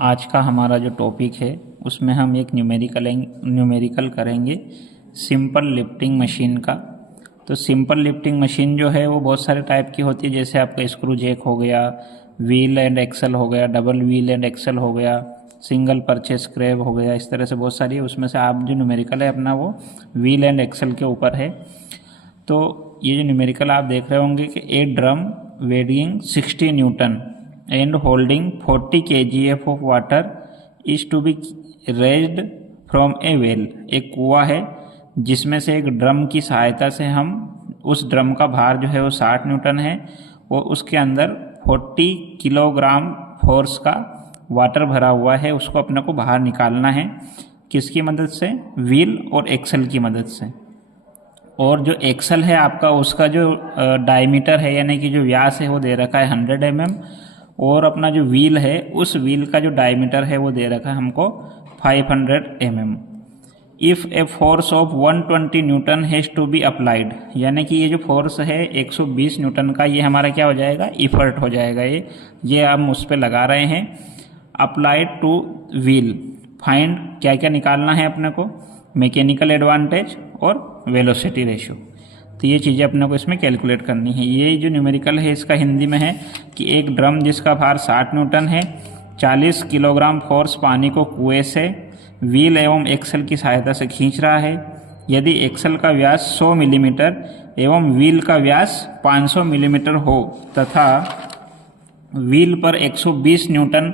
आज का हमारा जो टॉपिक है उसमें हम एक न्यूमेरिकल करेंगे सिंपल लिफ्टिंग मशीन का। तो सिंपल लिफ्टिंग मशीन जो है वो बहुत सारे टाइप की होती है, जैसे आपका स्क्रू जैक हो गया, व्हील एंड एक्सल हो गया, डबल व्हील एंड एक्सल हो गया, सिंगल परचेस क्रैब हो गया। इस तरह से बहुत सारी है। उसमें से आप जो न्यूमेरिकल है अपना वो व्हील एंड एक्सल के ऊपर है। तो ये जो न्यूमेरिकल आप देख रहे होंगे कि ए ड्रम वेइंग 60 न्यूटन and holding 40 kgf of water is to be raised from a well। एक कुआं है जिसमें से एक ड्रम की सहायता से हम उस ड्रम का भार जो है वो 60 न्यूटन है और उसके अंदर 40 किलोग्राम फोर्स का वाटर भरा हुआ है, उसको अपने को बाहर निकालना है। किसकी मदद से? व्हील और एक्सल की मदद से। और जो एक्सल है आपका उसका जो डायमीटर है यानी कि जो व्यास है वो दे रखा है 100 mm और अपना जो व्हील है उस व्हील का जो डायमीटर है वो दे रखा है हमको 500 mm। If a force of 120 newton has to be applied, यानी कि ये जो फोर्स है 120 न्यूटन का, ये हमारा क्या हो जाएगा? इफर्ट हो जाएगा। ये हम उस पर लगा रहे हैं। अप्लाइड टू व्हील, फाइंड क्या क्या निकालना है अपने को? मैकेनिकल एडवांटेज और वेलोसिटी रेशियो। तो ये चीज़ें अपने को इसमें कैलकुलेट करनी है। ये जो न्यूमेरिकल है इसका हिंदी में है कि एक ड्रम जिसका भार 60 न्यूटन है, 40 किलोग्राम फोर्स पानी को कुएं से व्हील एवं एक्सल की सहायता से खींच रहा है। यदि एक्सल का व्यास 100 मिलीमीटर एवं व्हील का व्यास 500 मिलीमीटर हो तथा व्हील पर 120 न्यूटन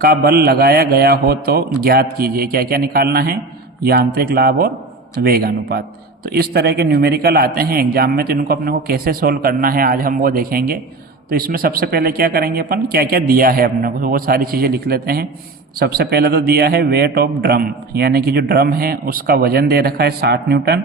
का बल लगाया गया हो तो ज्ञात कीजिए। क्या क्या निकालना है? यांत्रिक लाभ और वेग अनुपात। तो इस तरह के न्यूमेरिकल आते हैं एग्जाम में, तो इनको अपने को कैसे सोल्व करना है आज हम वो देखेंगे। तो इसमें सबसे पहले क्या करेंगे अपन, क्या क्या दिया है अपने को, तो वो सारी चीज़ें लिख लेते हैं। सबसे पहले तो दिया है वेट ऑफ ड्रम, यानी कि जो ड्रम है उसका वजन दे रखा है 60 न्यूटन।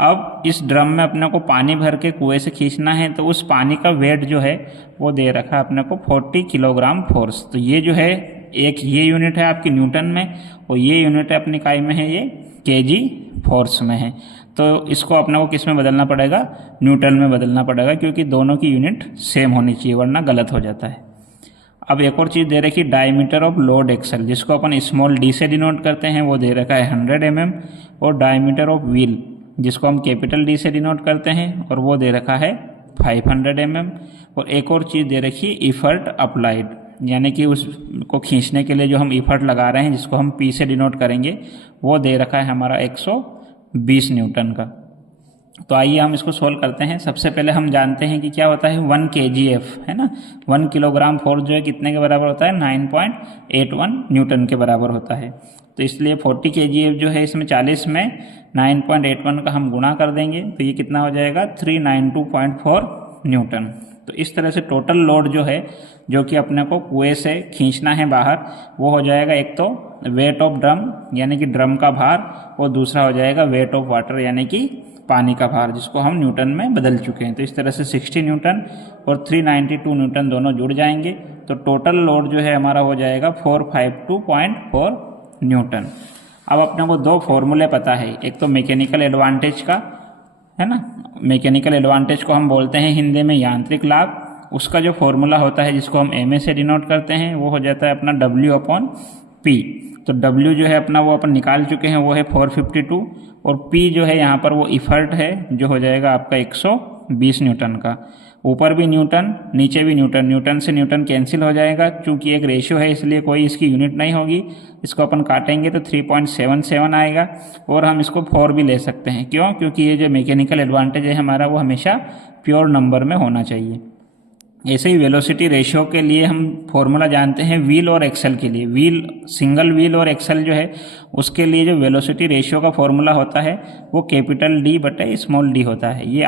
अब इस ड्रम में अपने को पानी भर के कुएं से खींचना है, तो उस पानी का वेट जो है वो दे रखा है अपने को 40 किलोग्राम फोर्स। तो ये जो है एक ये यूनिट है आपकी न्यूटन में और ये यूनिट है अपनी इकाई में है ये केजी फोर्स में है। तो इसको अपने को किस में बदलना पड़ेगा? न्यूटन में बदलना पड़ेगा, क्योंकि दोनों की यूनिट सेम होनी चाहिए वरना गलत हो जाता है। अब एक और चीज़ दे रखी डायमीटर ऑफ लोड एक्सल, जिसको अपन स्मॉल डी से डिनोट करते हैं, वो दे रखा है 100 mm। और डायमीटर ऑफ व्हील जिसको हम कैपिटल डी से डिनोट करते हैं और वो दे रखा है 500 mm। और एक और चीज़ दे रखी है इफर्ट अप्लाइड, यानी कि उसको खींचने के लिए जो हम इफर्ट लगा रहे हैं जिसको हम पी से डिनोट करेंगे, वो दे रखा है हमारा 120 न्यूटन का। तो आइए हम इसको सोल्व करते हैं। सबसे पहले हम जानते हैं कि क्या होता है 1 kgf, है ना। 1 किलोग्राम फोर्स जो है कितने के बराबर होता है? 9.81 न्यूटन के बराबर होता है। तो इसलिए 40 kgf जो है इसमें 40 में 9.81 का हम गुणा कर देंगे तो ये कितना हो जाएगा? 392.4 न्यूटन। तो इस तरह से टोटल लोड जो है जो कि अपने को कुएं से खींचना है बाहर, वो हो जाएगा एक तो वेट ऑफ ड्रम यानी कि ड्रम का भार, और दूसरा हो जाएगा वेट ऑफ वाटर यानी कि पानी का भार, जिसको हम न्यूटन में बदल चुके हैं। तो इस तरह से 60 न्यूटन और 392 न्यूटन दोनों जुड़ जाएंगे तो टोटल लोड जो है हमारा हो जाएगा 452.4 न्यूटन। अब अपने को दो फॉर्मूले पता है, एक तो मैकेनिकल एडवांटेज का, है ना। मैकेनिकल एडवांटेज को हम बोलते हैं हिंदी में यांत्रिक लाभ। उसका जो फॉर्मूला होता है जिसको हम एम ए से डिनोट करते हैं वो हो जाता है अपना W/P। तो W जो है अपना वो अपन निकाल चुके हैं, वो है 452, और P जो है यहाँ पर वो इफर्ट है जो हो जाएगा आपका 120 न्यूटन का। ऊपर भी न्यूटन नीचे भी न्यूटन, न्यूटन से न्यूटन कैंसिल हो जाएगा, चूँकि एक रेशियो है इसलिए कोई इसकी यूनिट नहीं होगी। इसको अपन काटेंगे तो 3.77 आएगा, और हम इसको 4 भी ले सकते हैं। क्यों? क्योंकि ये जो मैकेनिकल एडवांटेज है हमारा वो हमेशा प्योर नंबर में होना चाहिए। ऐसे ही वेलोसिटी रेशियो के लिए हम फॉर्मूला जानते हैं व्हील और एक्सल के लिए। व्हील, सिंगल व्हील और एक्सल जो है उसके लिए जो वेलोसिटी रेशियो का फॉर्मूला होता है वो कैपिटल D/स्मॉल d होता है। ये